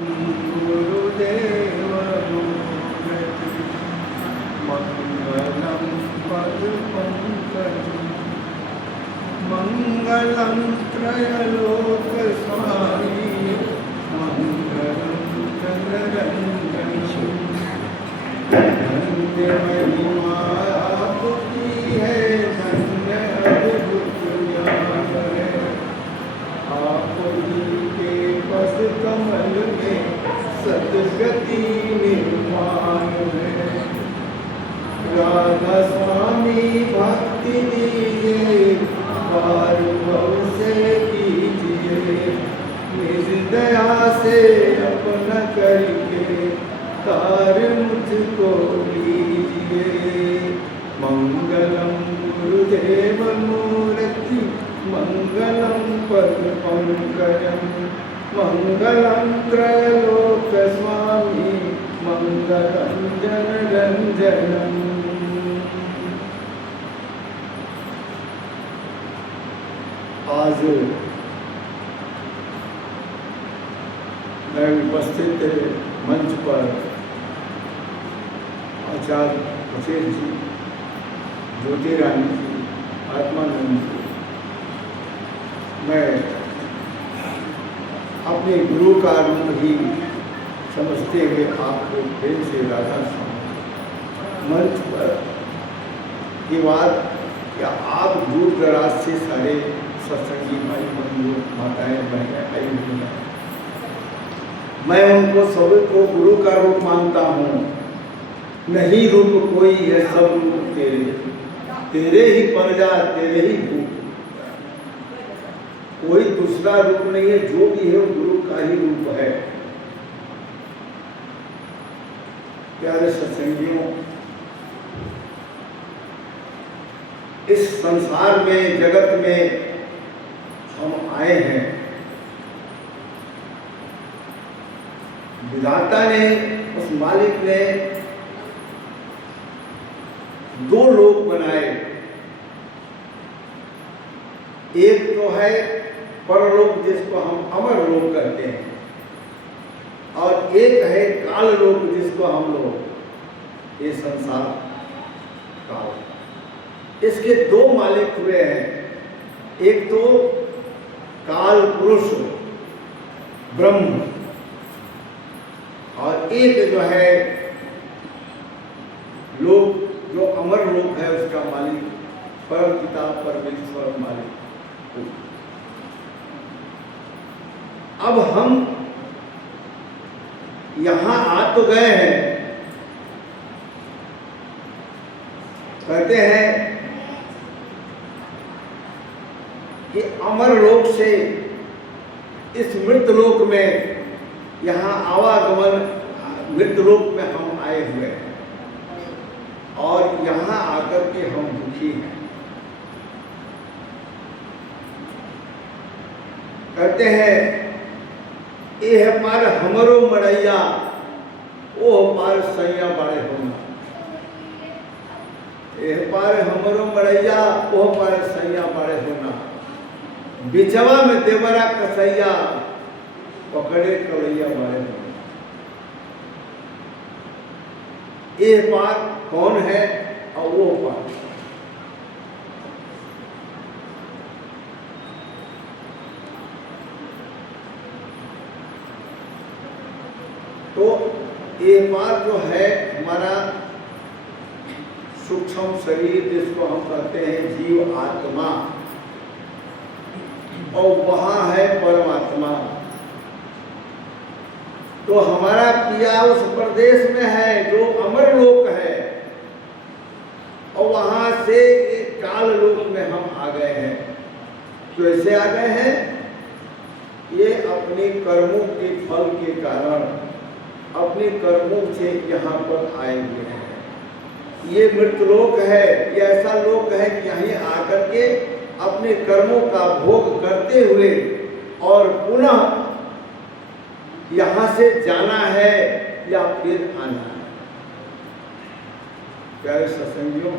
गुरुदेव मंगलम पद पंकजम मंगलम त्रयलोक स्वामी मंगलम जनरंजन धन्य महिमा आपकी है धन्य अद्भुत ज्ञान है आप ही के पद कमल में सद्गति निर्माण है राधा स्वामी भक्ति दीजिए पार भव से कीजिए निज दया से अपना करके तार मुझको लीजिए मंगलम गुरुदेव मूर्ति मंगलम पद पंकजम मंगलम त्रैलोक स्वामी मंगलम जनरंजनम। आज मैं उपस्थित मंच पर आचार्य बचेल जी, ज्योतिरानी जी, आत्मानंद जी, मैं अपने गुरु का रूप ही समझते हुए आपको प्रेम से राधा स्वामी मंच पर ये बात कि आप दूर दराज से सारे सत्संगी भाई बंधु माताएं बहनें आई हुई हैं, मैं उनको सभी को गुरु का रूप मानता हूँ। नहीं रूप कोई है सब रूप तेरे, तेरे ही परजा तेरे ही रूप, कोई दूसरा रूप नहीं है, जो भी है वो गुरु का ही रूप है। प्यारे सत्संगियों, इस संसार में जगत में हम आए हैं, विधाता ने उस मालिक ने दो लोक बनाए, एक तो है परलोक जिसको हम अमर लोक कहते हैं, और एक है काल लोक जिसको हम लोग ये संसार काल, इसके दो मालिक हुए हैं। एक तो काल पुरुष ब्रह्म, और एक जो है लोक जो अमर लोक है उसका मालिक परम पिता परमेश्वर मालिक। अब हम यहां आ तो गए हैं, कहते हैं कि अमर लोक से इस मृत लोक में यहाँ आवागमन मृत लोक में हम आए हुए हैं, और यहाँ आकर के हम दुखी हैं। कहते हैं एह पार हमरो मड़ैया ओह पार सैया बड़े होना, एह पार हमरो मड़ैया ओह पार सैया बड़े होना, बिचवा में देवरा कसैया पकड़े कवैया बड़े होना। ये पार कौन है और वो पार, तो ये पार जो है हमारा सूक्ष्म शरीर जिसको हम कहते हैं जीव आत्मा, और वहां है परमात्मा। तो हमारा पिया उस प्रदेश में है जो अमर लोक है, और वहां से एक काल लोक में हम आ गए हैं। कैसे आ गए हैं? ये अपने कर्मों के फल के कारण अपने कर्मों से यहाँ पर आए हुए हैं। ये मृतलोक है, ये ऐसा लोक है कि यहीं आकर के अपने कर्मों का भोग करते हुए और पुनः यहाँ से जाना है या फिर आना है। प्यारे सत्संगियों,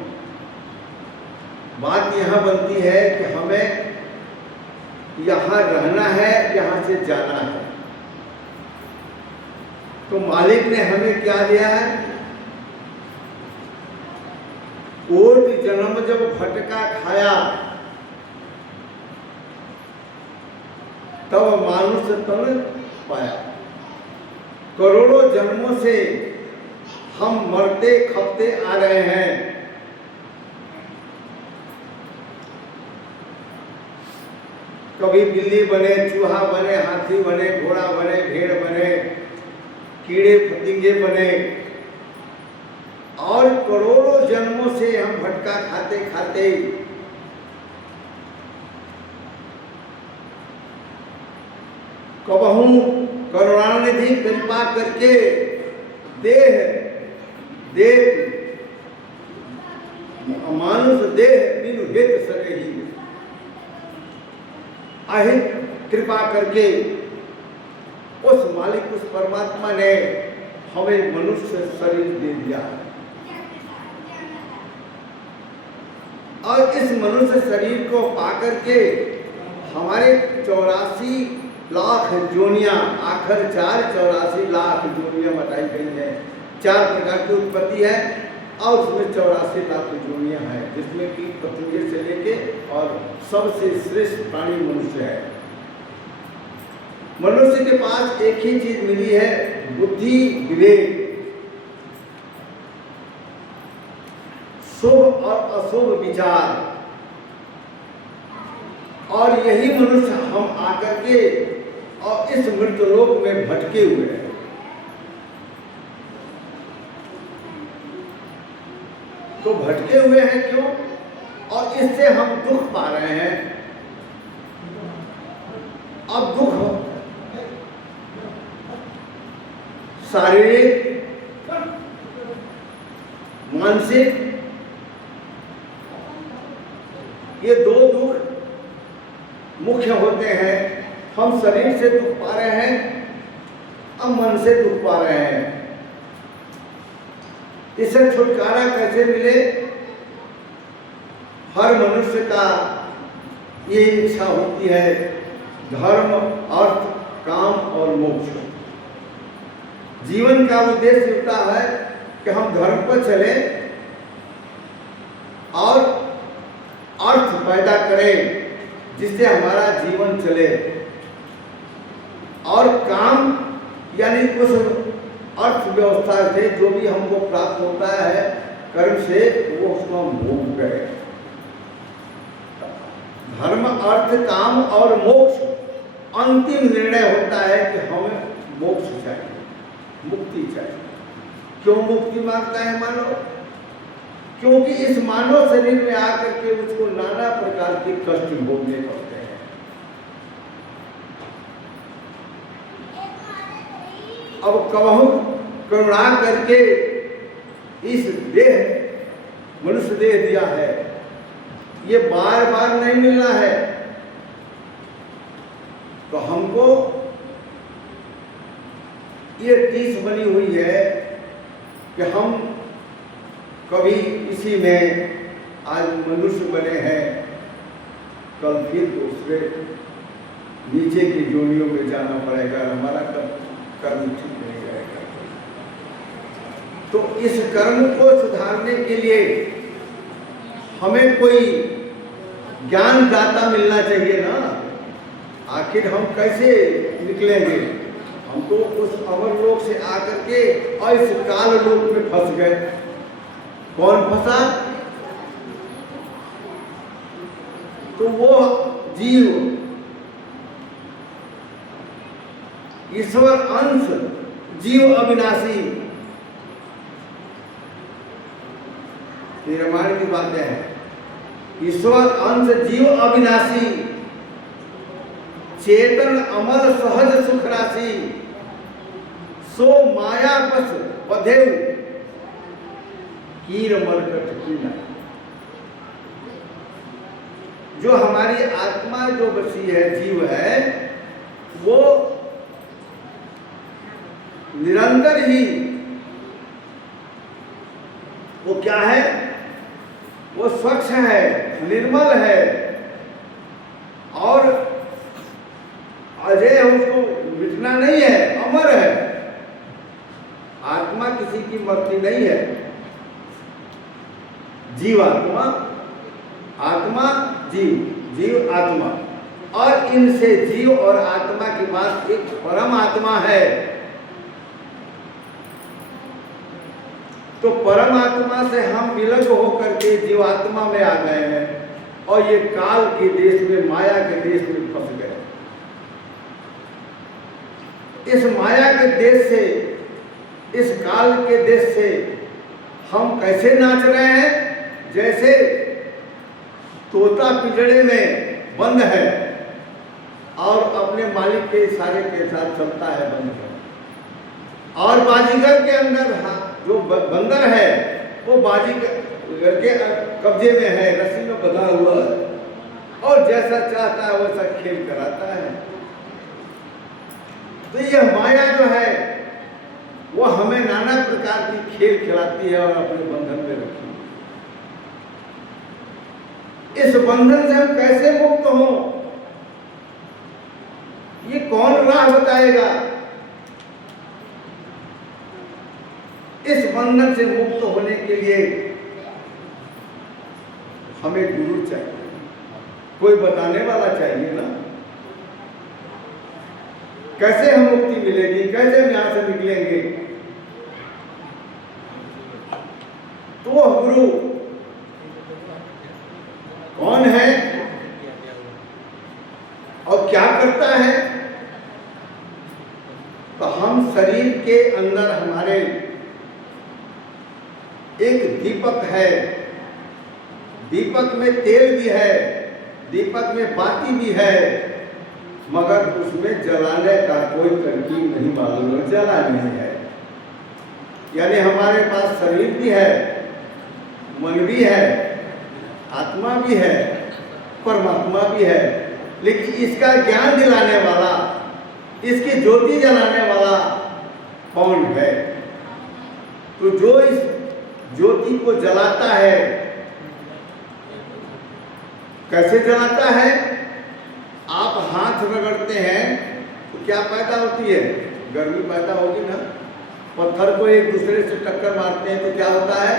बात यहाँ बनती है कि हमें यहाँ रहना है, यहाँ से जाना है। तो मालिक ने हमें क्या दिया है? कोटि जन्म जब भटका खाया तब मानुष तन पाया। करोड़ों जन्मों से हम मरते खपते आ रहे हैं। कभी बिल्ली बने, चूहा बने, हाथी बने, घोड़ा बने, भेड़ बने, कीड़े फतिंगे बने, और करोड़ों जन्मों से हम भटका खाते खाते कबहू करुणानिधि कृपा करके देह मानुष देह बिनु हित सके ही अहित कृपा करके उस मालिक, उस परमात्मा ने हमें मनुष्य शरीर दे दिया। और इस मनुष्य शरीर को पाकर के हमारे 84 लाख जोनियां, आखिर 84 लाख जोनियां बताई गई हैं। 4 प्रकार की उत्पत्ति है और उसमें 84 लाख जोनियां हैं, जिसमें कि पतंगे से लेके और सबसे श्रेष्ठ प्राणी मनुष्य है। मनुष्य के पास एक ही चीज मिली है, बुद्धि, विवेक, शुभ और अशुभ विचार। और यही मनुष्य हम आकर के और इस मृत्युलोक में भटके हुए हैं। तो भटके हुए हैं क्यों? और इससे हम दुख पा रहे हैं। अब दुख शारीरिक, मानसिक, ये 2 दुख मुख्य होते हैं। हम शरीर से दुख पा रहे हैं, अब मन से दुख पा रहे हैं। इससे छुटकारा कैसे मिले? हर मनुष्य का ये इच्छा होती है, धर्म, अर्थ, काम और मोक्ष। जीवन का उद्देश्य होता है कि हम धर्म पर चले और अर्थ पैदा करें जिससे हमारा जीवन चले, और काम यानी उस अर्थव्यवस्था से जो भी हमको प्राप्त होता है कर्म से, वो उसको भोग करें। धर्म, अर्थ, काम और मोक्ष अंतिम निर्णय होता है कि हमें मोक्ष चाहिए, मुक्ति चाहिए। क्यों मुक्ति मांगता है मानव? क्योंकि इस मानव शरीर में आकर के उसको नाना प्रकार के कष्ट भोगने पड़ते हैं। अब कबहू करुणा करके इस देह, मनुष्य देह दिया है, ये बार बार नहीं मिलना है। तो हमको ये टीस बनी हुई है कि हम कभी इसी में आज मनुष्य बने हैं, कल फिर दूसरे नीचे की जोनियों में जाना पड़ेगा। हमारा कर्म ठीक नहीं रहेगा। तो इस कर्म को सुधारने के लिए हमें कोई ज्ञानदाता मिलना चाहिए ना। आखिर हम कैसे निकलेंगे? हम तो उस अमर लोक से आकर के और इस काल लोक में फंस गए। कौन फंसा? तो वो जीव, ईश्वर अंश, जीव अविनाशी। ये रामायण की बातें हैं। ईश्वर अंश, जीव अविनाशी, चेतन अमर सहज सुख राशि, सो माया बस बधेउ कीर मरकट कीना। जो हमारी आत्मा जो बसी है, जीव है, वो निरंतर ही वो क्या है? वो स्वच्छ है, निर्मल है और अजय है, उसको मिटना नहीं है, अमर है। आत्मा किसी की मरती नहीं है। जीवात्मा, आत्मा, जीव, जीव आत्मा, और इनसे जीव और आत्मा के बाद एक परम आत्मा है। तो परमात्मा से हम विलग होकर के जीवात्मा में आ गए हैं और ये काल के देश में, माया के देश में फंस गए। इस माया के देश से, इस काल के देश से हम कैसे नाच रहे हैं? जैसे तोता पिंजड़े में बंद है और अपने मालिक के इशारे के साथ चलता है बंद है, और बाजीगर के अंदर जो बंदर है वो बाजीगर के कब्जे में है, रस्सी में बंधा हुआ है, और जैसा चाहता है वैसा खेल कराता है। तो यह माया जो है वो हमें नाना प्रकार की खेल खिलाती है और अपने बंधन में रखती है। इस बंधन से हम कैसे मुक्त हों, ये कौन राह बताएगा? इस बंधन से मुक्त होने के लिए हमें गुरु चाहिए, कोई बताने वाला चाहिए ना। कैसे हम मुक्ति मिलेगी, कैसे हम यहां से निकलेंगे? तो वह गुरु कौन है और क्या करता है? तो हम शरीर के अंदर हमारे एक दीपक है, दीपक में तेल भी है, दीपक में बाती भी है, मगर उसमें जलाने का कोई तरकीब नहीं मालूम है, जला नहीं है। यानी हमारे पास शरीर भी है, मन भी है, आत्मा भी है, परमात्मा भी है, लेकिन इसका ज्ञान दिलाने वाला, इसकी ज्योति जलाने वाला कौन है? तो जो इस ज्योति को जलाता है, कैसे जलाता है? आप हाथ रगड़ते हैं तो क्या पैदा होती है? गर्मी पैदा होगी ना। पत्थर को एक दूसरे से टक्कर मारते हैं तो क्या होता है?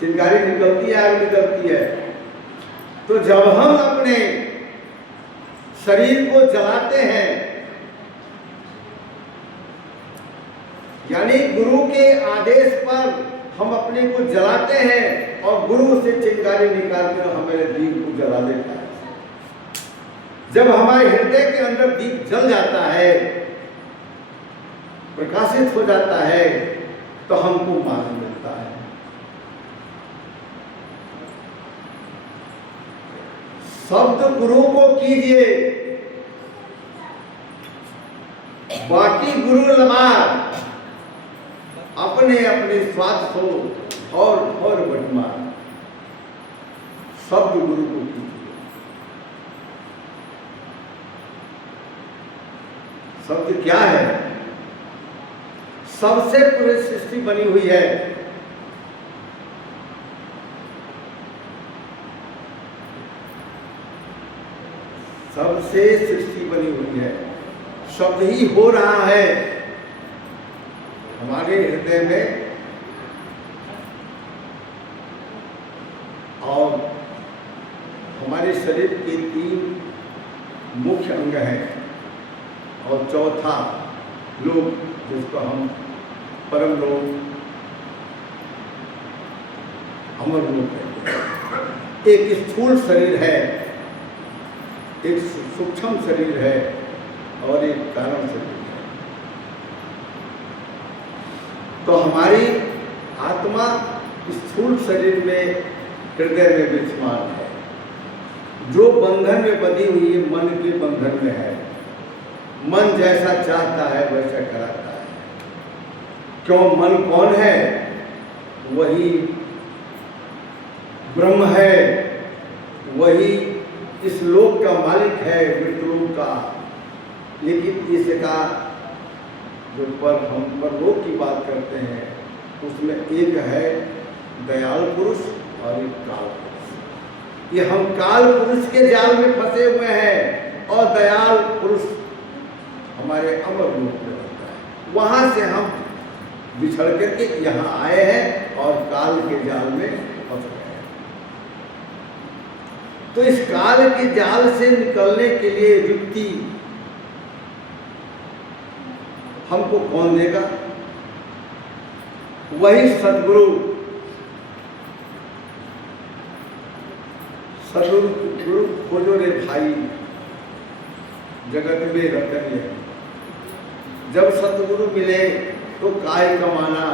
चिंगारी निकलती है, आग निकलती है। तो जब हम अपने शरीर को जलाते हैं, यानी गुरु के आदेश पर हम अपने को जलाते हैं और गुरु से चिंगारी निकालकर हमारे दीप को जला देता है। जब हमारे हृदय के अंदर दीप जल जाता है, प्रकाशित हो जाता है, तो हमको मार्ग मिलता है। शब्द गुरु को कीजिए, बाकी गुरु लबार, अपने अपने स्वार्थ हो और बटमार। शब्द गुरु को कीजिए। शब्द क्या है? सबसे पूरी सृष्टि बनी हुई है। सबसे सृष्टि बनी हुई है, शब्द ही हो रहा है हमारे हृदय में। और हमारे शरीर के 3 मुख्य अंग हैं और चौथा लोक, जिसको हम परम लोक, अमर लोक कहते हैं। एक स्थूल शरीर है, एक सूक्ष्म शरीर है और एक कारण शरीर है। तो हमारी आत्मा स्थूल शरीर में, हृदय में विद्यमान है, जो बंधन में बंधी हुई है, मन के बंधन में है। मन जैसा चाहता है वैसा कराता है। क्यों? मन कौन है? वही ब्रह्म है, वही इस लोक का मालिक है, मृत्युलोक का। लेकिन इसका जो हम परलोक की बात करते हैं, उसमें एक है दयाल पुरुष और एक काल पुरुष। ये हम काल पुरुष के जाल में फंसे हुए हैं और दयाल पुरुष हमारे अमर लोक में रहता है। वहां से हम बिछड़ करके यहाँ आए हैं और काल के जाल में फंस गए हैं। तो इस काल के जाल से निकलने के लिए युक्ति हमको कौन देगा? वही सद्गुरु। सद्गुरु खोजो रे भाई, जगत में रतन है। जब सतगुरु मिले तो काय कमाना,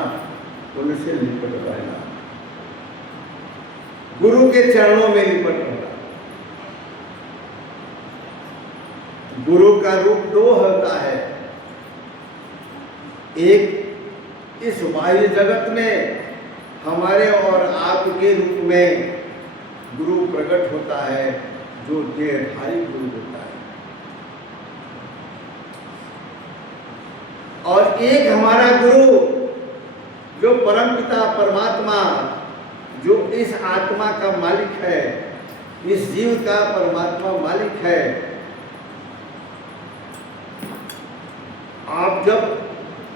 उनसे लिपट रहना, गुरु के चरणों में लिपट रहना। गुरु का रूप दो होता है, एक इस बाह्य जगत में हमारे और आपके रूप में गुरु प्रकट होता है, जो देहधारी गुरु होता है, और एक हमारा गुरु जो परमपिता परमात्मा, जो इस आत्मा का मालिक है, इस जीव का परमात्मा मालिक है। आप जब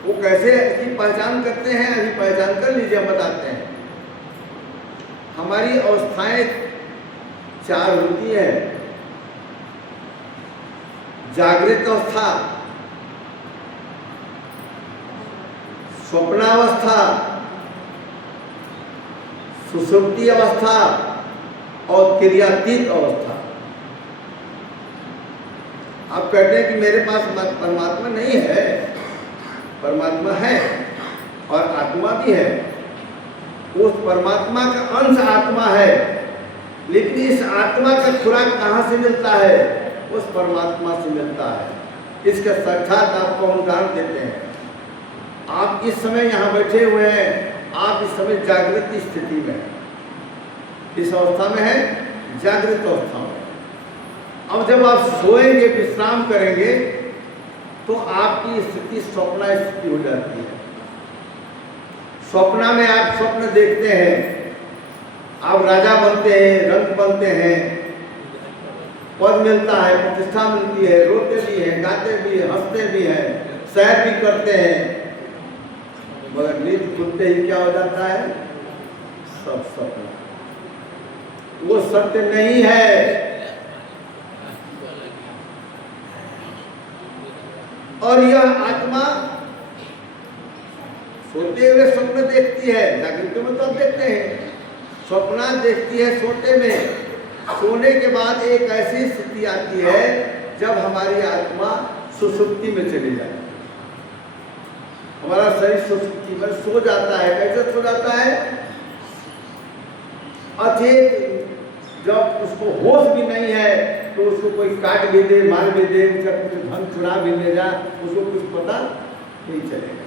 वो कैसे इसकी पहचान करते हैं, अभी पहचान कर लीजिए, हम बताते हैं। हमारी अवस्थाएं चार होती है। जागृत अवस्था, स्वप्नावस्था, सुषुप्ति अवस्था और क्रियातीत अवस्था। आप कहते हैं कि मेरे पास परमात्मा नहीं है। परमात्मा है और आत्मा भी है। उस परमात्मा का अंश आत्मा है, लेकिन इस आत्मा का खुराक कहाँ से मिलता है? उस परमात्मा से मिलता है। इसका साक्षात आपको उदाहरण देते हैं। आप इस समय यहाँ बैठे हुए हैं, आप इस समय जागृत स्थिति में, इस अवस्था में है, जागृत अवस्था में। अब जब आप सोएंगे, विश्राम करेंगे, तो आपकी स्थिति स्वप्न स्थिति हो जाती है। स्वप्न में आप स्वप्न देखते हैं, आप राजा बनते हैं, रंग बनते हैं, पद मिलता है, प्रतिष्ठा मिलती है, रोते भी हैं, गाते भी हैं, हंसते भी हैं, सैर भी करते हैं, मगर नींद खुलते ही क्या हो जाता है? सब सपना। वो सत्य नहीं है। और यह आत्मा सोते हुए स्वप्न देखती है, जागृत में तो आप देखते हैं, स्वप्न देखती है सोते में। सोने के बाद एक ऐसी स्थिति आती है जब हमारी आत्मा सुषुप्ति में चली जाती है। हमारा शरीर सुषुप्ति में सो जाता है। कैसे सो जाता है? अचेत। जब उसको होश भी नहीं है तो उसको कोई काट भी दे, मार भी दे, उसका कुछ धन चुरा भी ले जा, उसको कुछ पता नहीं चलेगा।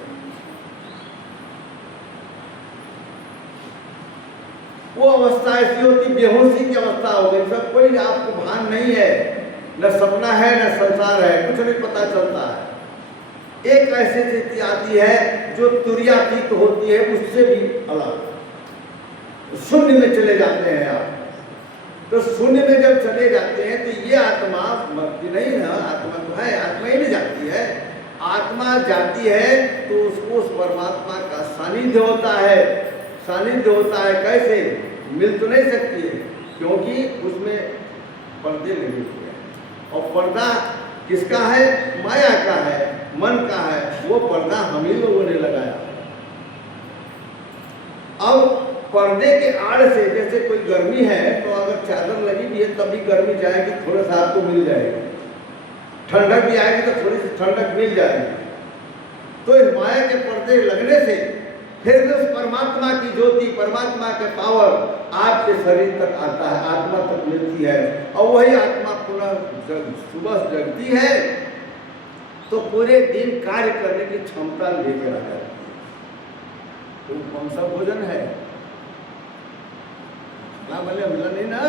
वो अवस्था ऐसी होती, बेहोशी की अवस्था हो गई। सब कोई आपको भान नहीं है, न सपना है न संसार है, कुछ नहीं पता चलता है। एक ऐसी स्थिति आती है जो तुर्यातीत होती है, उससे भी अलग। शून्य में चले जाते हैं आप। तो शून्य में जब चले जाते हैं तो ये आत्मा मरती नहीं ना, आत्मा तो है, आत्मा ही नहीं जाती है। आत्मा जाती है तो उसको उस परमात्मा का सानिध्य होता है। सानिध्य होता है कैसे? मिल तो नहीं सकती है, क्योंकि उसमें पर्दे लगे हुए हैं। और पर्दा किसका है? माया का है, मन का है। वो पर्दा हम ही लोगों ने लगाया। अब पर्दे के आड़ से, जैसे कोई गर्मी है तो अगर चादर लगी भी है तभी गर्मी जाएगी, थोड़ा सा आपको मिल जाएगी। ठंडक भी आएगी तो थोड़ी सी ठंडक मिल जाएगी। तो इस माया के पर्दे लगने से फिर उस परमात्मा की ज्योति, परमात्मा के पावर आपके शरीर तक आता है, आत्मा तक मिलती है। और वही आत्मा पुनः सुबह जगती है तो पूरे दिन कार्य करने की क्षमता लेकर आ जाती है। तो कौन सा भोजन है? ना बोले मिला नहीं ना।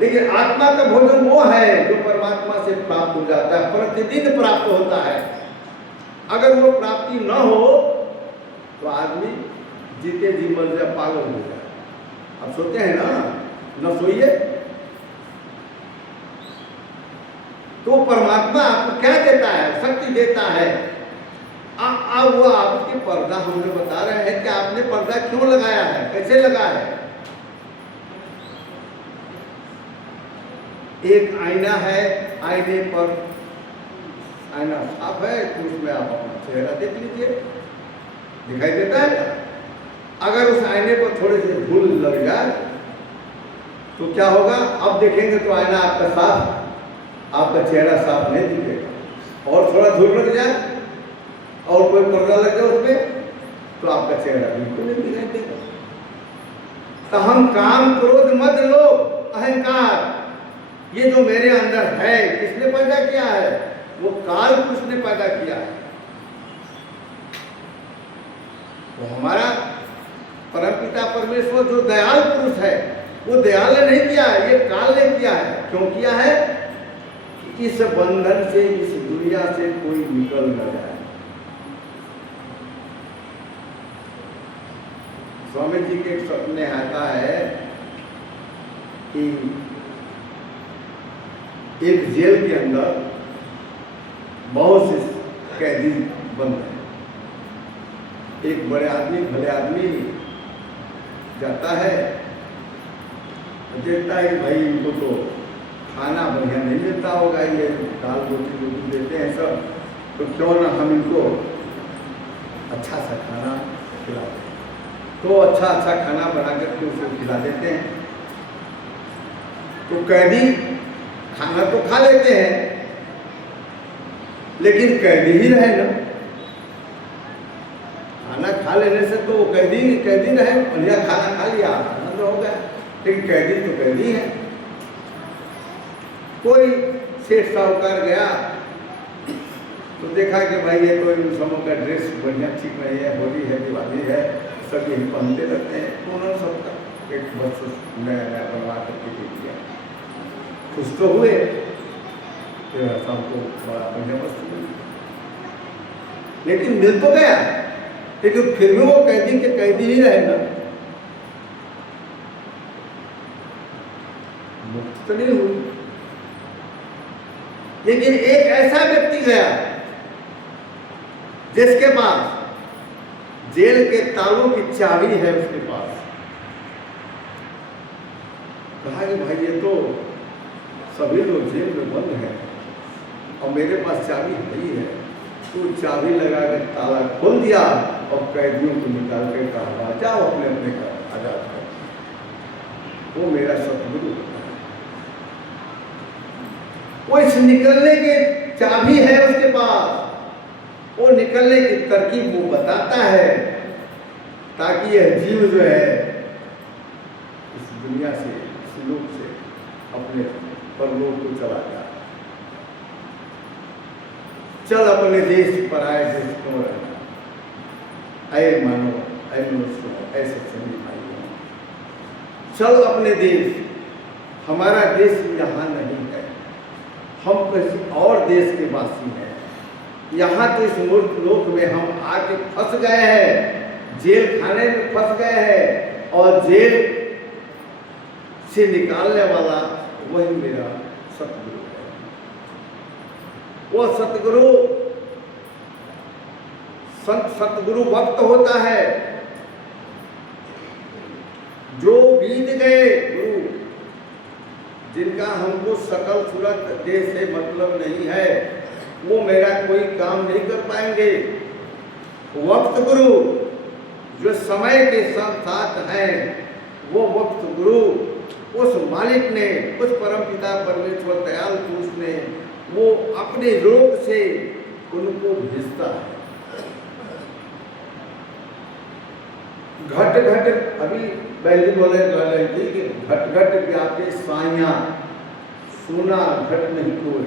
देखिए, आत्मा का भोजन वो है जो परमात्मा से प्राप्त हो जाता है, प्रतिदिन प्राप्त होता है। अगर वो प्राप्ति न हो तो आदमी जीते जी मर जाए, पागल हो जाए। आप सोते हैं ना, न सोइए। तो परमात्मा आपको क्या देता है? शक्ति देता है। अब वो आपकी पर्दा हमने बता रहे हैं कि आपने पर्दा क्यों लगाया है, कैसे लगा है। एक आईना है, आईने पर आईना साफ है तो उसमें आप अपना चेहरा देख लीजिए, दिखाई देता है। अगर उस आईने पर थोड़े से धूल लग जाए तो क्या होगा, अब देखेंगे तो आईना आपका साफ, आपका चेहरा साफ नहीं दिखेगा। और थोड़ा धूल लग जाए और कोई पर्दा लग जाए उसमें तो आपका चेहरा बिल्कुल नहीं दिखाई देगा। तो हम काम क्रोध मद लोभ अहंकार, ये जो मेरे अंदर है किसने पैदा किया है, वो काल पुरुष ने पैदा किया है। वो हमारा परमपिता परमेश्वर जो दयाल पुरुष है, वो दयाल ने नहीं किया है, ये काल ने किया है। क्यों किया है कि इस बंधन से, इस दुनिया से कोई निकल न जाए। स्वामी जी के एक सपने आता है कि एक जेल के अंदर बहुत से कैदी बंद हैं। एक बड़े आदमी, भले आदमी जाता है, देखता है कि भाई इनको तो खाना बढ़िया नहीं मिलता होगा, ये दाल रोटी देते हैं सब, तो क्यों ना हम इनको अच्छा सा खाना खिला दें। तो अच्छा अच्छा खाना बना करके उसे खिला देते हैं। तो कैदी खाना तो खा लेते हैं, लेकिन कैदी ही रहे ना। खाना खा लेने से तो वो कैदी रहे, बढ़िया खाना खा लिया, आनंद हो गया, लेकिन कैदी तो कैदी है। कोई सेठ साहूकार गया तो देखा कि भाई ये तो इन समों का ड्रेस बढ़िया ठीक नहीं है, होली है, दिवाली है, सब यही पहनते रहते हैं। तो उन्होंने सबका एक वस्त्र नया नया बनवा करके दे दिया। खुश तो हुए, सबको बड़ा बढ़िया वस्त्र मिल, लेकिन मिल तो गया, लेकिन फिर भी वो कैदी के कैदी ही रहेगा, मुक्त तो नहीं हुई। लेकिन एक ऐसा व्यक्ति गया जिसके पास जेल के तालों की चाबी है, उसके पास। कहा कि भाई ये तो सभी लोग जेल में बंद हैं और मेरे पास चाबी नहीं है। तो चाबी लगा कर ताला खोल दिया और कैदियों को निकाल के कहा जाओ अपने अपने घर आजाद कर। वो मेरा सतगुरु, वो इस निकलने के चाबी है उसके पास, वो निकलने की तरकीब वो बताता है, ताकि यह जीव जो है इस दुनिया से, इस लोक से अपने परलोक को चला जाए। चल अपने देश पर आए देश क्यों रहना, ऐ मानो, ऐ मनुष्यों, ऐसे सभी भाइयों, चल अपने देश। हमारा देश यहाँ नहीं है, हम किसी और देश के वासी हैं। यहाँ तो इस मूर्ख लोक में हम आके फंस गए हैं, जेल खाने में फंस गए हैं, और जेल से निकालने वाला वही मेरा सतगुरु है। वो सतगुरु, सतगुरु वक्त होता है जो बीत गए गुरु, जिनका हमको सकल सूरत देह से मतलब नहीं है, वो मेरा कोई काम नहीं कर पाएंगे। वक्त गुरु जो समय के साथ साथ हैं, वो वक्त गुरु उस मालिक ने, उस परमपिता परमेश्वर दयाल पुरुष ने, वो अपने रोग से उनको भेजता है। घट घट, अभी पहले बोले थी कि घट घट व्यापे साइयां, सुना घट नहीं कोई,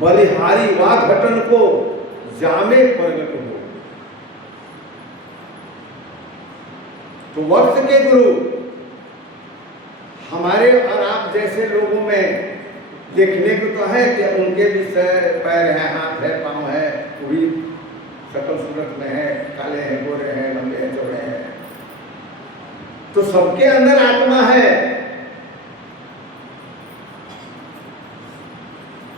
बलिहारी वा घटन को जामे प्रगट हो। तो वक्त के गुरु हमारे और आप जैसे लोगों में देखने को तो है कि उनके भी पैर हैं, हाथ है, पांव है, पूरी सकल सूरत में है, काले हैं, गोरे हैं, लंबे हैं, चौड़े हैं, तो सबके अंदर आत्मा है।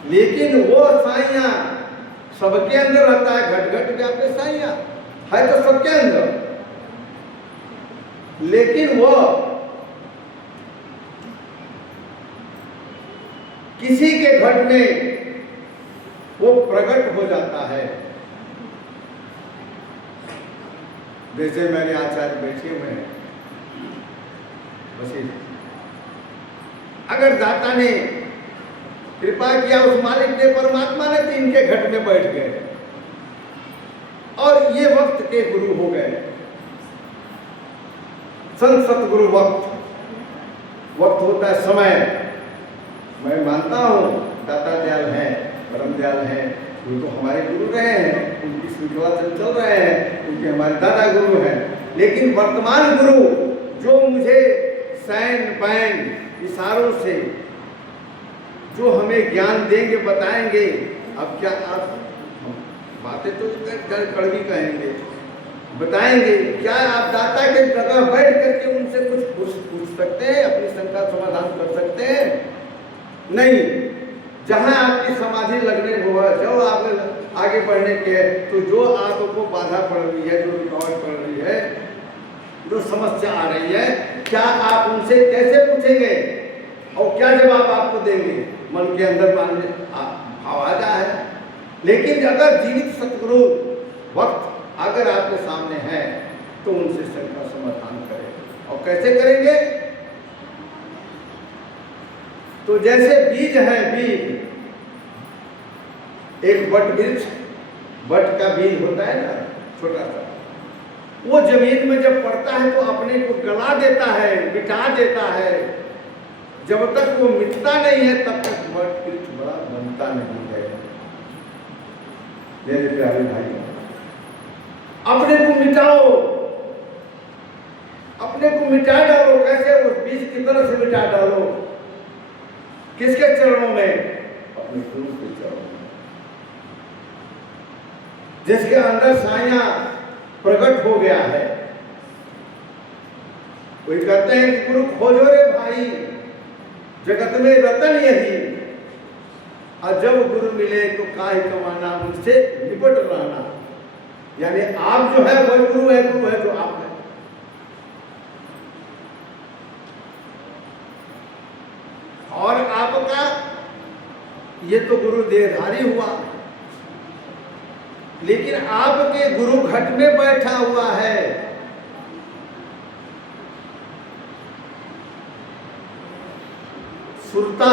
लेकिन वो साइयां सबके अंदर रहता है, घट घट व्याप्य साइया है तो सबके अंदर, लेकिन वह किसी के घट में वो प्रकट हो जाता है। जैसे मेरे आचार्य बैठे हुए हैं, बस अगर दाता ने कृपा किया, उस मालिक ने, परमात्मा ने, तो इनके घट में बैठ गए और ये वक्त के गुरु हो गए। संत सतगुरु वक्त होता है समय। मैं मानता हूँ दाता दयाल हैं, परम दयाल हैं, वो तो हमारे गुरु रहे हैं, उनकी श्रृंखला से चल रहे हैं, उनके हमारे दादा गुरु हैं। लेकिन वर्तमान गुरु जो मुझे सैन बैन इशारों से जो हमें ज्ञान देंगे, बताएंगे, अब क्या आप बातें तो कड़वी कहेंगे, बताएंगे, क्या आप दाता के जगह बैठ करके उनसे कुछ पूछ सकते हैं, अपनी शंका समाधान कर सकते हैं? नहीं। जहां आपकी समाधि लगने को है, जो आप आगे बढ़ने के है, तो जो आपको बाधा पड़ रही है, जो रुकावट पड़ रही है, जो समस्या आ रही है, क्या आप उनसे कैसे पूछेंगे और क्या जवाब आपको देंगे? मन के अंदर भाव आ जाए। लेकिन अगर जीवित सतगुरु वक्त अगर आपके सामने है तो उनसे शंका समाधान करें। और कैसे करेंगे? तो जैसे बीज है, बीज एक बट वृक्ष, बट का बीज होता है ना, छोटा सा, वो जमीन में जब पड़ता है तो अपने को गला देता है, मिटा देता है। जब तक वो मिटता नहीं है तब तक बट वृक्ष बड़ा बनता नहीं है। मेरे प्यारे भाई, अपने को मिटाओ, अपने को मिटा डालो। कैसे? उस बीज की तरह से मिटा डालो। किसके चरणों में? अपने गुरु के चरणों में, जिसके अंदर साया प्रकट हो गया है। कोई कहते हैं कि गुरु खोजो रे भाई, जगत में रतन यही, और जब गुरु मिले तो काहे कमाना, उनसे निपट रहना। यानी आप जो है वह गुरु है, गुरु है जो आप है। और आपका ये तो गुरु देहधारी हुआ, लेकिन आपके गुरु घट में बैठा हुआ है। सुरता,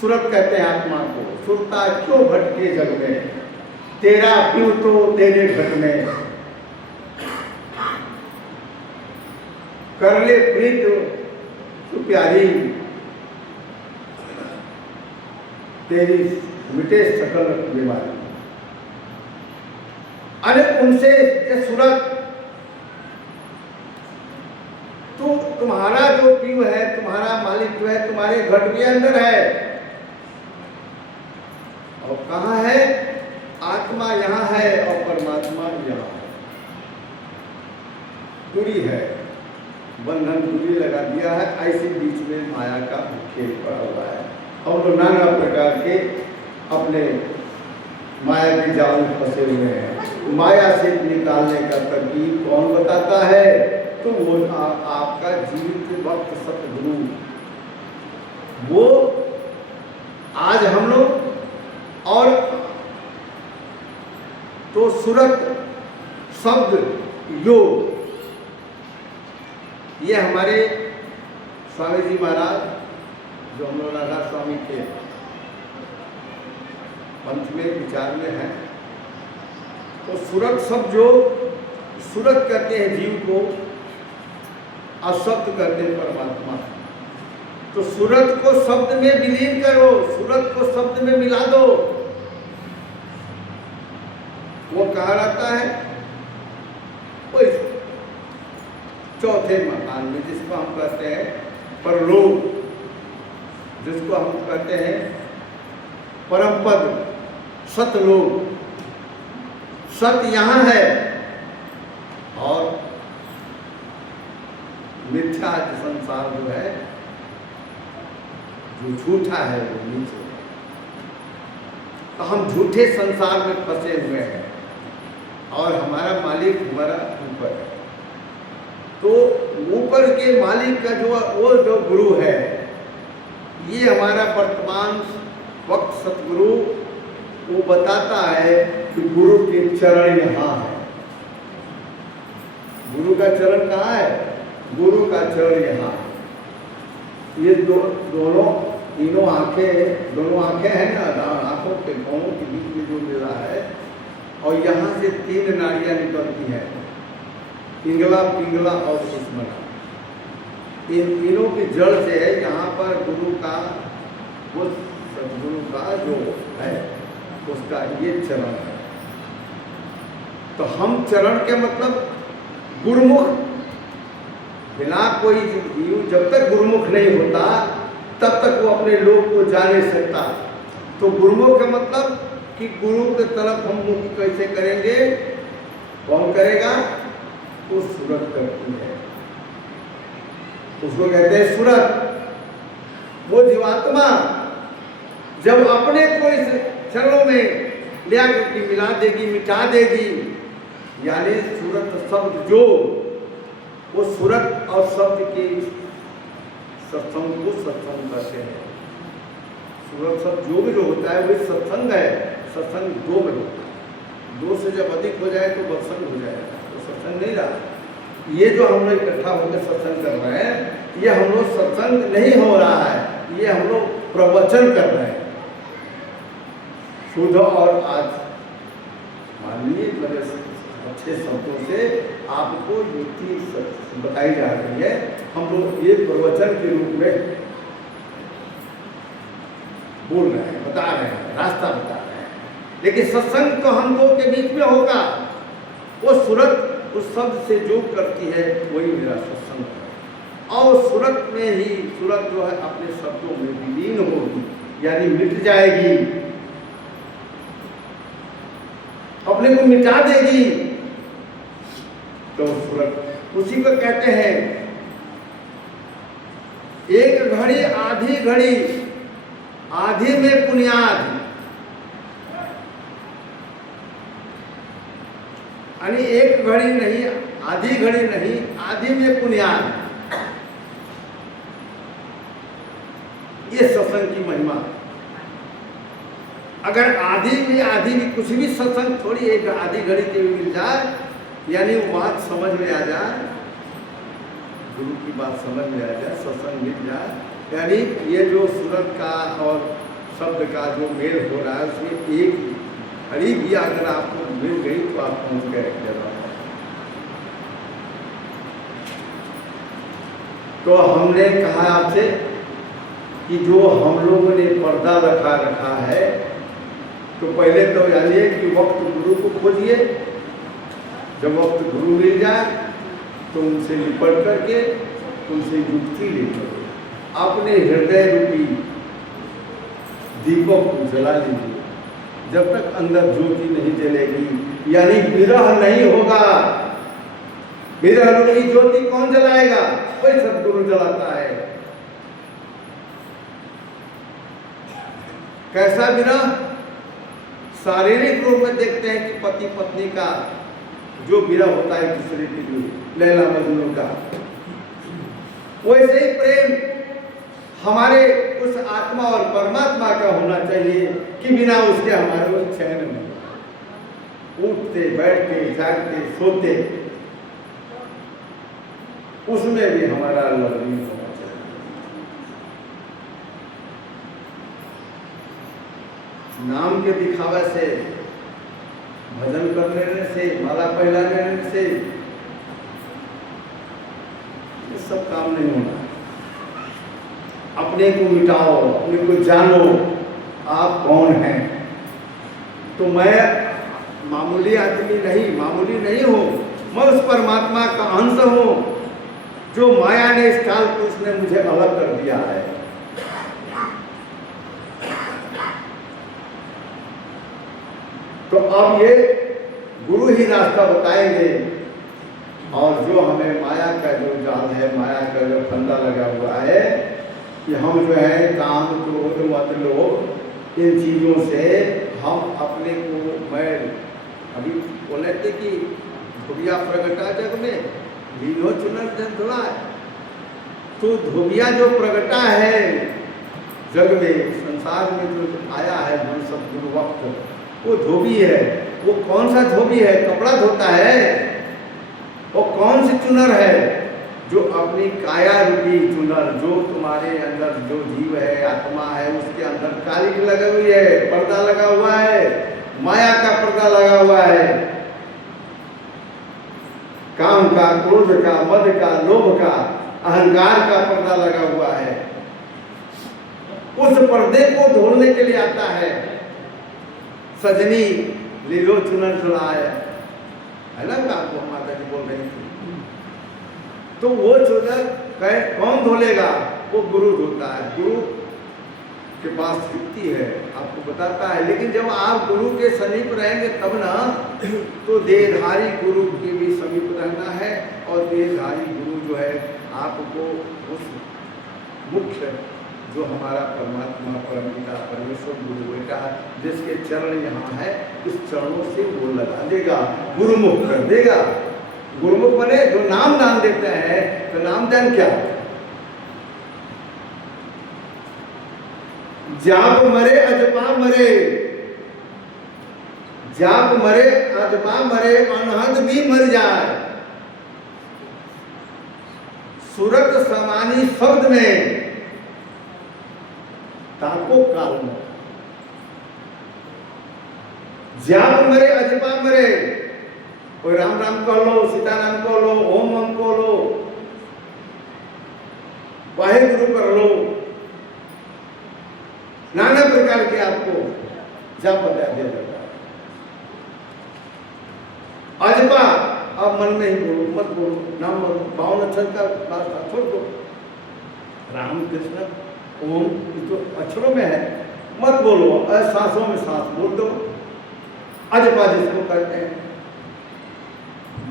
सुरत कहते हैं आत्मा को। सुरता क्यों भटके जग में, तेरा क्यों तो तेरे घट में। कर ले प्रीत तो प्यारी, तेरी मिटे सकल बीमारी। अरे उनसे ये सूरत, तो तुम्हारा जो पीव है, तुम्हारा मालिक जो है, तुम्हारे घट के अंदर है। और कहाँ है? आत्मा यहाँ है और परमात्मा यहाँ है। दूरी है, बंधन दूरी लगा दिया है। ऐसे बीच में माया का खेल पड़ा हुआ है। और लोग नाना प्रकार के अपने माया के जाल में फंसे हुए हैं। माया से निकालने का तरकीब कौन बताता है? तो वो आपका जीवित वक्त सतगुरु। वो आज हम लोग, और तो सुरत शब्द योग, ये हमारे स्वामी जी महाराज जो हम लोग राधा स्वामी के पंथ में विचार में है, तो सुरत शब्द जो सुरत करते हैं जीव को, अशब्द करते हैं परमात्मा। तो सुरत को शब्द में विलीन करो, सुरत को शब्द में मिला दो। वो कहाँ रहता है? वो चौथे मकान में, जिसको हम कहते हैं परलोक, जिसको हम कहते हैं परम पद, सतलोक। सत यहाँ है और मिथ्या संसार जो है, जो झूठा है, वो नीचे। तो हम झूठे संसार में फंसे हुए हैं और हमारा मालिक हमारा ऊपर है। तो ऊपर के मालिक का जो गुरु है, ये हमारा वर्तमान वक्त सतगुरु वो बताता है कि गुरु के चरण यहाँ है। गुरु का चरण कहाँ है? गुरु का चरण यहाँ है। ये दोनों आंखें हैं ना, आंखों के कोनों के बीच में जो मिला है, और यहाँ से 3 नाड़ियाँ निकलती हैं, पिंगला, पिंगला और सुषमना। इन तीनों की जड़ से है यहाँ पर गुरु का, वो सदगुरु का जो है उसका ये चरण है। तो हम चरण के मतलब गुरुमुख, बिना कोई जीव जब तक गुरुमुख नहीं होता तब तक वो अपने लोक को जा नहीं सकता। तो गुरुमुख का मतलब कि गुरु की तरफ हम मुख कैसे करेंगे? कौन करेगा? वो सूरत करती है, उसको कहते हैं सूरत। वो जीवात्मा जब अपने को इस चरणों में ले आकर मिला देगी, मिटा देगी, यानी सूरत शब्द जो, वो सूरत और शब्द की सत्संग को सत्संग करते हैं। सूरत शब्द जो भी जो होता है वो सत्संग है। सत्संग 2 में होता है, 2 से जब अधिक हो जाए तो बत्संग हो जाएगा, तो सत्संग नहीं रहा। ये जो हम लोग इकट्ठा होकर सत्संग कर रहे हैं, ये हम लोग सत्संग नहीं हो रहा है, ये हम लोग प्रवचन कर रहे हैं शुद्ध। और आज माननीय बड़े अच्छे शब्दों से आपको युक्ति बताई जा रही है। हम लोग ये प्रवचन के रूप में बोल रहे हैं, बता रहे हैं, रास्ता बता रहे हैं। लेकिन सत्संग तो हम लोग के बीच में होगा। वो सूरत उस शब्द से जो करती है वही मेरा सत्संग है। और सूरत में ही, सूरत जो है अपने शब्दों में विलीन होगी, यानी मिट जाएगी, अपने को मिटा देगी। तो सूरत उसी को कहते हैं एक घड़ी आधी घड़ी, आधी में बुनियाद, यानी एक घड़ी नहीं, आधी घड़ी नहीं, आधी में बुनियाद। ये सत्संग की महिमा। अगर आधी भी कुछ भी सत्संग थोड़ी एक आधी घड़ी के भी मिल जाए, यानी वो बात समझ में आ जाए, गुरु की बात समझ में आ जाए, सत्संग मिल जाए, यानी ये जो सूरत का और शब्द का जो मेल हो रहा है, उसमें एक घड़ी भी अगर आपको मिल गई तो आप पहुँच गए जगह। तो हमने कहा आपसे कि जो हम लोगों ने पर्दा रखा है, तो पहले तो जानिए कि वक्त गुरु को खोजिए। जब वक्त गुरु मिल जाए तो उनसे निपट करके उनसे युक्ति लेकर अपने हृदय रूपी दीपक को जला लीजिए। जब तक अंदर ज्योति नहीं जलेगी, यानी विरह नहीं होगा। विरह रूपी ज्योति कौन जलाएगा? कोई सदगुरु जलाता है। कैसा विरह? शारीरिक रूप में देखते हैं कि पति पत्नी का जो विरह होता है दूसरे के लिए, लैला मजनू का, वैसे ही प्रेम हमारे उस आत्मा और परमात्मा का होना चाहिए कि बिना उसके हमारे को चैन नहीं। उठते बैठते जागते सोते उसमें भी हमारा लवलीन होना चाहिए। नाम के दिखावे से, भजन कर लेने से, माला पहला लेने से ये सब काम नहीं होना। अपने को मिटाओ, अपने को जानो आप कौन हैं। तो मैं मामूली आदमी नहीं, मामूली नहीं हूँ, मैं उस परमात्मा का अंश हूँ जो माया ने इस काल को उसने मुझे अलग कर दिया है। तो अब ये गुरु ही रास्ता बताएंगे, और जो हमें माया का जो जाल है, माया का जो फंदा लगा हुआ है कि हम जो है काम क्रोध मत लोभ इन चीज़ों से हम अपने को मैं अभी बोले थे कि धोबिया प्रगटा जग में लीलो चुनर जन धुलाए। तो धोबिया जो प्रगटा है जग में, संसार में जो आया है हम सब गुरु वक्त, वो धोबी है। वो कौन सा धोबी है? कपड़ा धोता है। वो कौन सी चुनर है? जो अपनी काया रूपी चुनर, जो तुम्हारे अंदर जो जीव है, आत्मा है, उसके अंदर कालिक लगी हुई है, पर्दा लगा हुआ है, माया का पर्दा लगा हुआ है, काम का, क्रोध का, मद का, लोभ का, अहंकार का पर्दा लगा हुआ है। उस पर्दे को धोने के लिए आता है सजनी लीलो चुनर चुनाए, है ना? आपको माता जी बोल रही थी। तो वो चुनर कौन धोलेगा? वो गुरु धोता है। गुरु के पास युक्ति है, आपको बताता है। लेकिन जब आप गुरु के समीप रहेंगे तब ना, तो देहधारी गुरु के भी समीप रहना है। और देहधारी गुरु जो है आपको उस मुख्य जो हमारा परमात्मा, परमपिता, परमेश्वर गुरु बेटा, जिसके चरण यहाँ है, उस चरणों से वो लगा देगा, गुरुमुख कर देगा। गुरुमुख बने जो नाम दान देते हैं। तो नाम दान क्या? जाप मरे अजपा मरे, जाप मरे अजपा मरे, अनहद भी मर जाए। सूरत समानी शब्द में ताको काल में, जाप मरे अजपा मरे, कोई राम राम कह लो, सीता राम कह लो, ओम ओम कह लो, वाहेगुरु कर लो, नाना प्रकार के आपको जाप बता दिया जाता है। अजपा अब मन में ही बोलो, मत बोलो, नाम बोलो, 52 अक्षर का रास्ता छोड़ दो। राम कृष्ण ओम तो अक्षरों में है, मत बोलो, सांसों में सांस बोल दो। अजपा जिसको कहते हैं।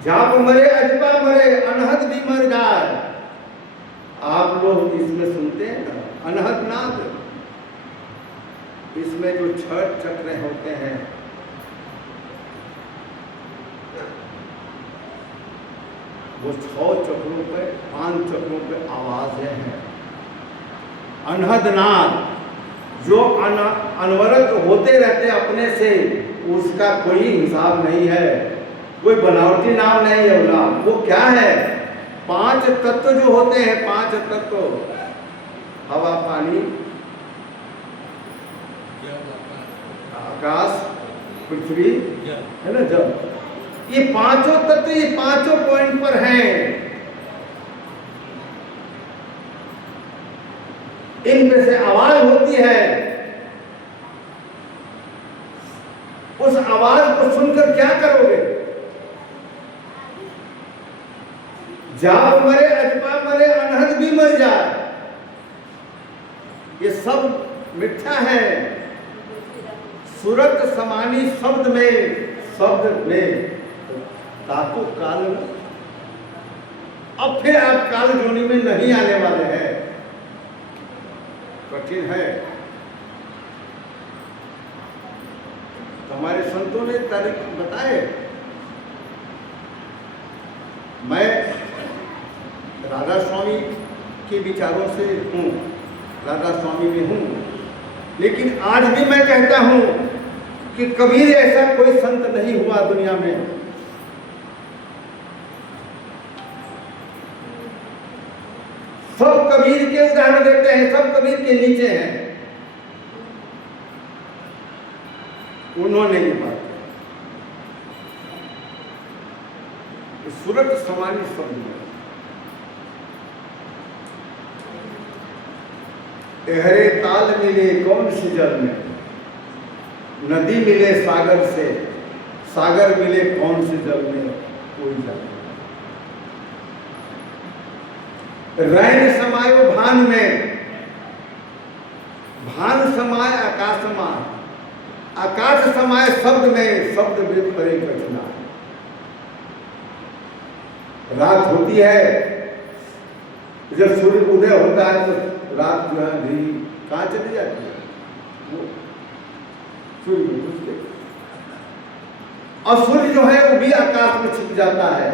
जाप मरे अजपा मरे, अनहद भी मर जाए। आप लोग इसमें सुनते हैं ना, अनहद नाद, इसमें जो 6 चक्र होते हैं, वो 6 चक्रों पे, 5 चक्रों पे आवाजें हैं। अनहद नाद जो अनवरत होते रहते अपने से, उसका कोई हिसाब नहीं है, कोई बनावटी नाम नहीं है। वो क्या है? 5 तत्व जो होते हैं, 5 तत्व, हवा, पानी, आकाश, पृथ्वी, है ना, जल। ये 5 तत्व, ये 5 पॉइंट पर हैं। इनमें से आवाज होती है। उस आवाज को सुनकर क्या करोगे? जाप मरे अजपा मरे, अनहद भी मर जाए। ये सब मिथ्या है। सूरत समानी शब्द में ताको काल में। अब फिर आप काल जोनी में नहीं आने वाले हैं। कठिन है। तो हमारे संतों ने तारीख बताए। मैं राधा स्वामी के विचारों से हूँ, राधा स्वामी में हूँ, लेकिन आज भी मैं कहता हूँ कि कबीर ऐसा कोई संत नहीं हुआ दुनिया में। सब कबीर के उदाहरण देते हैं, सब कबीर के नीचे हैं। उन्होंने ये बात सूरत समानी शब्द में, एहरे ताल मिले कौन सी जल में, नदी मिले सागर से, सागर मिले कौन सी जल में, कोई जल नहीं। रैन समायो भान में, भान समाय आकाश समाय, आकाश समाय शब्द में, शब्द में परे कचना। रात होती है, जब सूर्य उदय होता है तो रात जो है धीरे कहाँ चली जाती है, वो सूर्य में घुस और सूर्य जो है वो भी आकाश में छिप जाता है।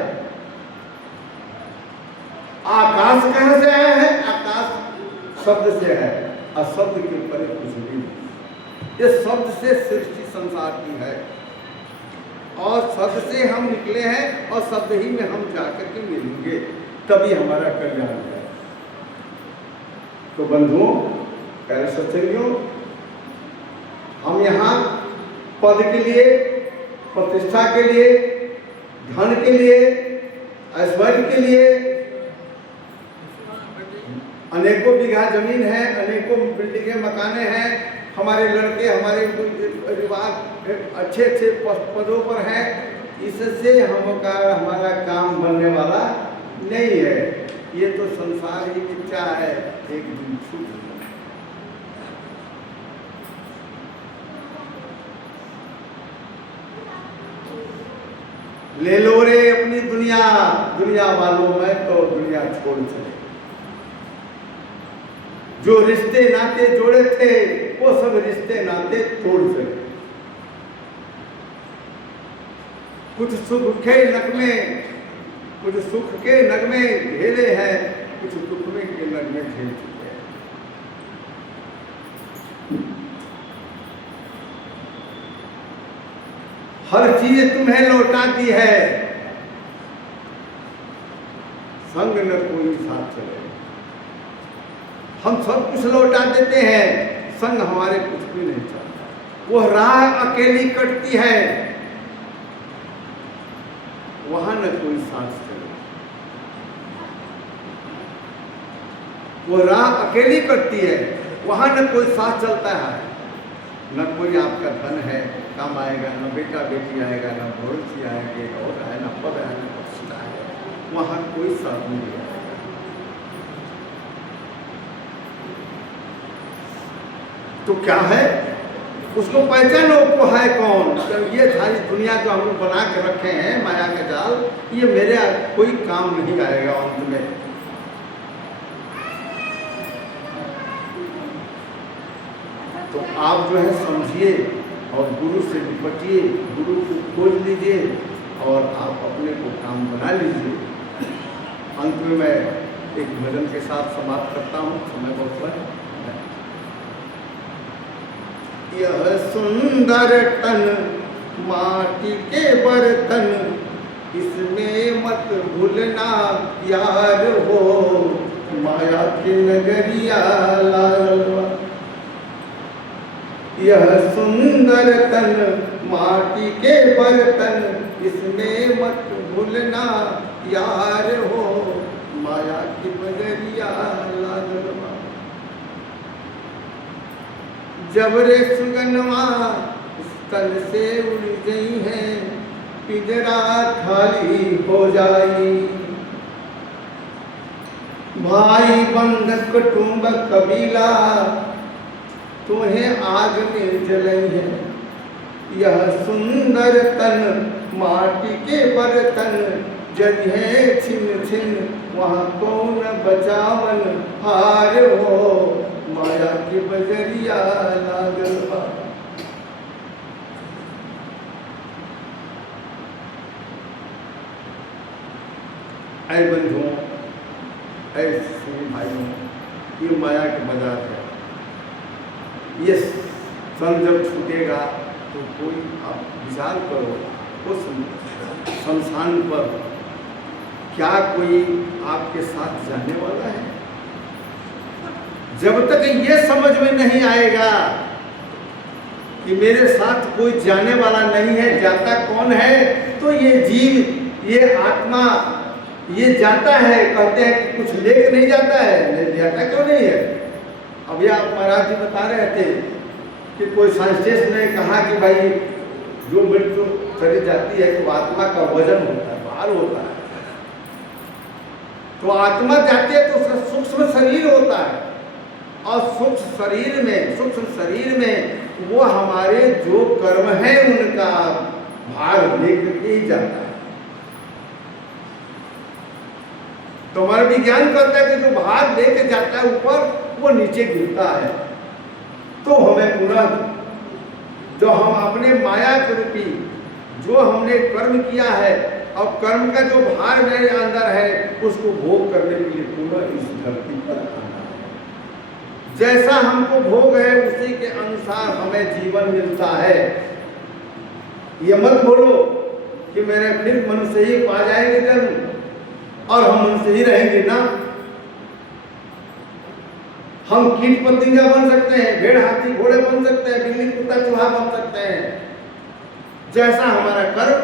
आकाश कहां से आया है? आकाश शब्द से है, और शब्द के ऊपर कुछ भी नहीं। ये शब्द से सृष्टि संसार की है, और शब्द से हम निकले हैं, और शब्द ही में हम जाकर के मिलेंगे, तभी हमारा कल्याण है। तो बंधुओं, प्यारे सत्संगियों, हम यहाँ पद के लिए, प्रतिष्ठा के लिए, धन के लिए, ऐश्वर्य के लिए, अनेकों बीघा जमीन है, अनेकों बिल्डिंगें, मकाने हैं, हमारे लड़के, हमारे परिवार अच्छे अच्छे पदों पर हैं, इससे हमारा काम बनने वाला नहीं है। ये तो संसार ही मिथ्या है, एक दिन छूट जाए। ले लो रे अपनी दुनिया, दुनिया वालों में तो दुनिया छोड़ चले। जो रिश्ते नाते जोड़े थे वो सब रिश्ते नाते तोड़ चले। कुछ सुख के नगमे, कुछ सुख के नगमे घेरे हैं, कुछ दुख में के नगमे घेर चुके हैं। हर चीज तुम्हें लौटाती है, संग न कोई साथ चले। हम सब कुछ लौटा देते हैं, संग हमारे कुछ भी नहीं चलता। वो राह अकेली कटती है, वहां न कोई साथ चले। वो राह अकेली कटती है, वहां न कोई साथ चलता है। न कोई आपका धन है काम आएगा, न बेटा बेटी आएगा, न भविष्य आएंगे, और है न पद है, न प्रतिष्ठा है, वहां कोई साथ नहीं आएगा। तो क्या है? उसको पहचानो को है कौन। तो ये सारी दुनिया जो हम लोग बना के रखे हैं, माया का जाल, ये मेरे कोई काम नहीं आएगा अंत में। तो आप जो है समझिए और गुरु से निपटिए, गुरु को खोज लीजिए और आप अपने को काम बना लीजिए। अंत में मैं एक भजन के साथ समाप्त करता हूँ, समय बहुत है। यह सुंदर तन माटी के बर्तन, इसमें मत भूलना प्यार हो, माया के नगरिया लालवा। यह सुंदर तन माटी के बर्तन, इसमें मत भूलना प्यार हो, माया की नगरिया लालवा। जब रे सुगनवा स्थल से उड़ गई है, पिंजरा खाली हो जाई। भाई बंध कुटुंब कबीला तुम्हें आग में जलाई है। यह सुंदर तन माटी के बर्तन, जगह छिन छिन वहाँ कौन बचावन हार हो, माया की बजरिया लागलवा। ऐ बंधुओं, ऐ भाइयों, ये माया के बाजार है। ये सन जब छूटेगा तो कोई आप विचार करो, उस शमशान पर क्या कोई आपके साथ जाने वाला है? जब तक ये समझ में नहीं आएगा कि मेरे साथ कोई जाने वाला नहीं है, जाता कौन है, तो ये जीव, ये आत्मा, ये जाता है। कहते हैं कि कुछ लेके नहीं जाता है, नहीं जाता क्यों नहीं है? अभी आप महाराज जी बता रहे थे कि कोई साइंटिस्ट ने कहा कि भाई जो मृत्यु चली जाती है तो आत्मा का वजन होता है, भार होता है। तो आत्मा जाती है तो उसका सूक्ष्म शरीर होता है, और सूक्ष्म शरीर में वो हमारे जो कर्म है उनका भार लेकर के ही जाता है। तो हमारा विज्ञान कहता है कि जो भार लेके जाता है ऊपर, वो नीचे गिरता है। तो हमें पुनः जो हम अपने माया के रूपी जो हमने कर्म किया है और कर्म का जो भार मेरे अंदर है उसको भोग करने के लिए पूरा इस धरती पर आना है। जैसा हमको भोग है उसी के अनुसार हमें जीवन मिलता है। ये मत बोलो कि मेरे फिर मनुष्य ही पा जाएंगे जन्म और हम मनुष्य ही रहेंगे ना। हम कीट पतंगा बन सकते हैं, भेड़ हाथी घोड़े बन सकते हैं, बिल्ली कुत्ता चूहा बन सकते हैं। जैसा हमारा कर्म,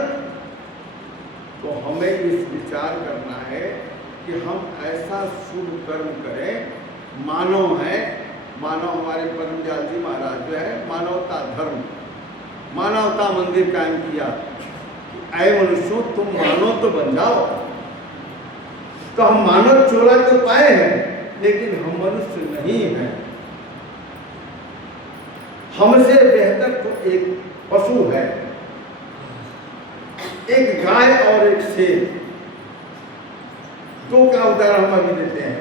तो हमें इस विचार करना है कि हम ऐसा शुभ कर्म करें। मानव है, मानव हमारे परमदयाल जी महाराज जो है मानवता धर्म, मानवता मंदिर कायम किया। ऐ मनुष्यों तुम मानव तो बन जाओ। तो हम मानव चोला तो पाए हैं लेकिन हम मनुष्य नहीं हैं। हमसे बेहतर तो एक पशु है, एक गाय और एक शेर। दो का उदाहरण हम अभी देते हैं।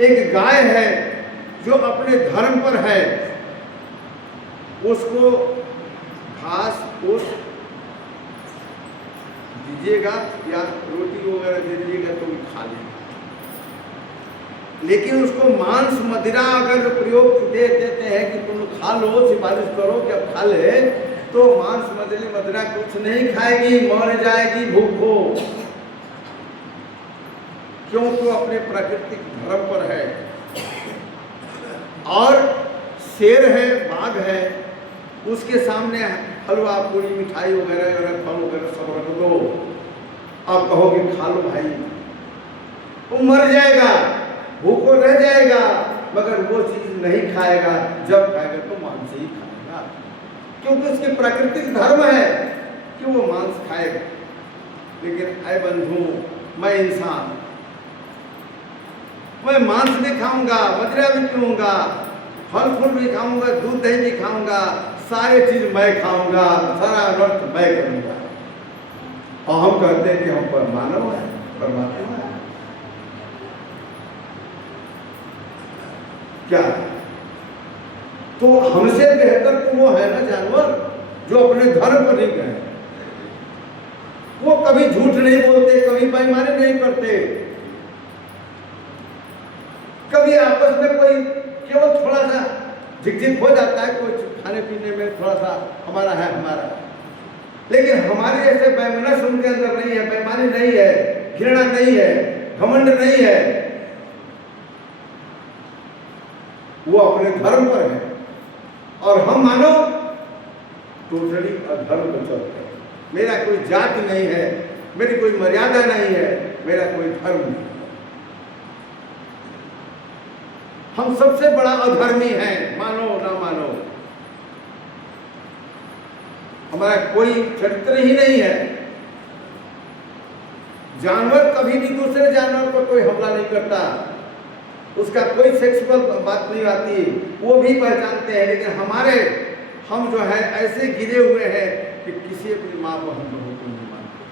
एक गाय है जो अपने धर्म पर है, उसको घास फूस दीजिएगा या रोटी वगैरह दे दीजिएगा तो वो खा लेगा। लेकिन उसको मांस मदिरा अगर प्रयोग दे देते हैं कि तुम खा लो, सिफारिश करो कि अब खा ले, तो मांस मदिरा कुछ नहीं खाएगी, मर जाएगी भूखो। क्यों? तो अपने प्राकृतिक धर्म पर है। और शेर है, बाघ है, उसके सामने हलवा पूरी मिठाई वगैरह फल वगैरह सब रख दो, आप कहोगे खा लो भाई, वो मर जाएगा, भूखो रह जाएगा, मगर वो चीज नहीं खाएगा। जब खाएगा तो मांस ही खाएगा, क्योंकि उसके प्राकृतिक धर्म है कि वो मांस खाएगा। लेकिन ऐ बंधु, मैं इंसान, मैं मांस भी खाऊंगा, मदिरा भी पीऊंगा, फल फूल भी खाऊंगा, दूध दही भी खाऊंगा, सारे चीज मैं खाऊंगा, सारा अनर्थ मैं करूंगा। और हम कहते हैं कि हम पर मानव है, परमात्मा है। क्या? तो हमसे बेहतर तो वो है ना जानवर जो अपने धर्म पर नहीं गए। वो कभी झूठ नहीं बोलते, कभी बेईमानी नहीं करते, कभी आपस में कोई केवल थोड़ा सा झिकझिक हो जाता है, कोई खाने पीने में थोड़ा सा हमारा है हमारा, लेकिन हमारे ऐसे बेईमानी उनके अंदर नहीं है, बेईमानी नहीं है, घृणा नहीं है, घमंड नहीं है। वो अपने धर्म पर है और हम मानो टोटली अधर्म पर चलते हैं। मेरा कोई जाति नहीं है, मेरी कोई मर्यादा नहीं है, मेरा कोई धर्म नहीं है। हम सबसे बड़ा अधर्मी हैं, मानो ना मानो। हमारा कोई चरित्र ही नहीं है। जानवर कभी भी दूसरे जानवर पर कोई हमला नहीं करता, उसका कोई सेक्सुअल बात नहीं आती, वो भी पहचानते हैं। लेकिन हम जो है ऐसे गिरे हुए हैं कि किसी अपनी माँ बहन बहू को नहीं मानते।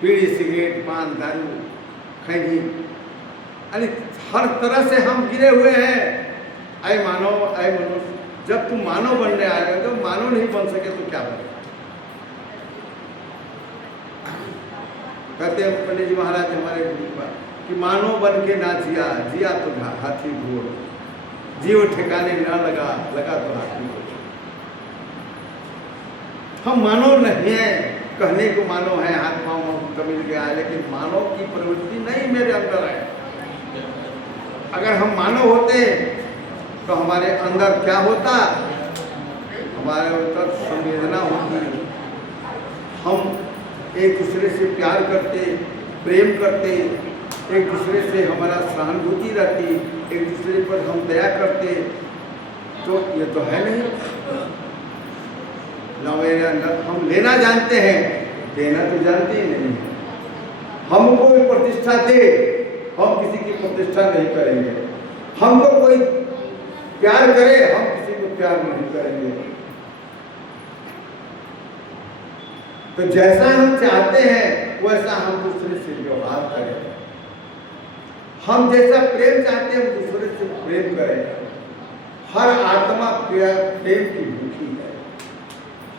बीड़ी सिगरेट पान दारू खैनी, यानी हर तरह से हम गिरे हुए हैं। ऐ मानव, ऐ मनुष्य, जब तुम मानव बनने आएगा, तो मानव नहीं बन सके तो क्या बने? कहते हैं पंडित जी महाराज हमारे कि मानव बन के ना जिया, जिया तो हाथी घोड़, जीव ठिकाने ना लगा, लगा तो हाथी घोड़। हम मानव नहीं है, कहने को मानव है, हाथ पाँव मिल गया है, लेकिन मानव की प्रवृत्ति नहीं मेरे अंदर है। अगर हम मानव होते तो हमारे अंदर क्या होता? हमारे अंदर संवेदना होती, हम एक दूसरे से प्यार करते, प्रेम करते, एक दूसरे से हमारा सहानुभूति रहती, एक दूसरे पर हम दया करते। तो ये तो है नहीं ना मेरे अंदर। हम लेना जानते हैं, देना तो जानते ही नहीं। हमको कोई प्रतिष्ठा दे, हम किसी की प्रतिष्ठा नहीं करेंगे। हमको कोई प्यार करे, हम किसी को प्यार नहीं करेंगे। तो जैसा हम चाहते हैं वैसा हम दूसरे से व्यवहार करें। हम जैसा प्रेम चाहते हैं हम दूसरे से प्रेम करें। हर आत्मा प्रेम की भूखी है।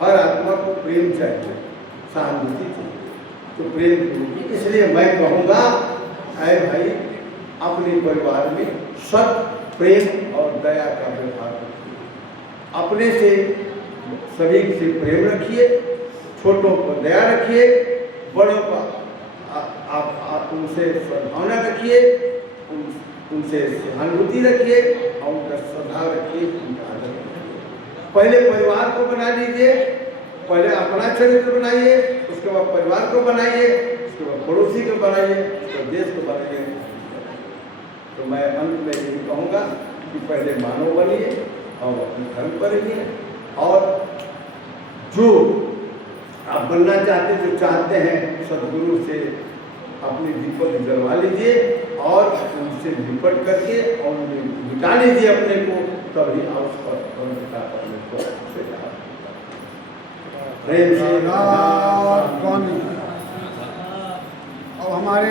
हर आत्मा को प्रेम चाहिए, सहानुभूति चाहिए, तो प्रेम की। इसलिए मैं कहूँगा, अरे भाई अपने परिवार में सत, प्रेम और दया का व्यवहार रखिए। अपने से सभी से प्रेम रखिए, छोटों को दया रखिए, बड़ों का आप उनसे सद्भावना रखिए, उनसे सहानुभूति रखिए और उनका श्रद्धा रखिए, उनका आदर रखिए। पहले परिवार को बना लीजिए, पहले अपना चरित्र बनाइए, उसके बाद परिवार को बनाइए, उसके बाद पड़ोसी को बनाइए, उसके बाद देश को बनाइए। तो मैं अंत में यही कहूँगा कि पहले मानव बनिए और अपने धर्म पर रहिए, और जो आप बनना चाहते, जो चाहते हैं, सदगुरु से अपनी दीपक जलवा लीजिए और उनसे निपट करके और मिटा लीजिए अपने को, तभी आप उस पर अपने को प्रेम से। अब हमारे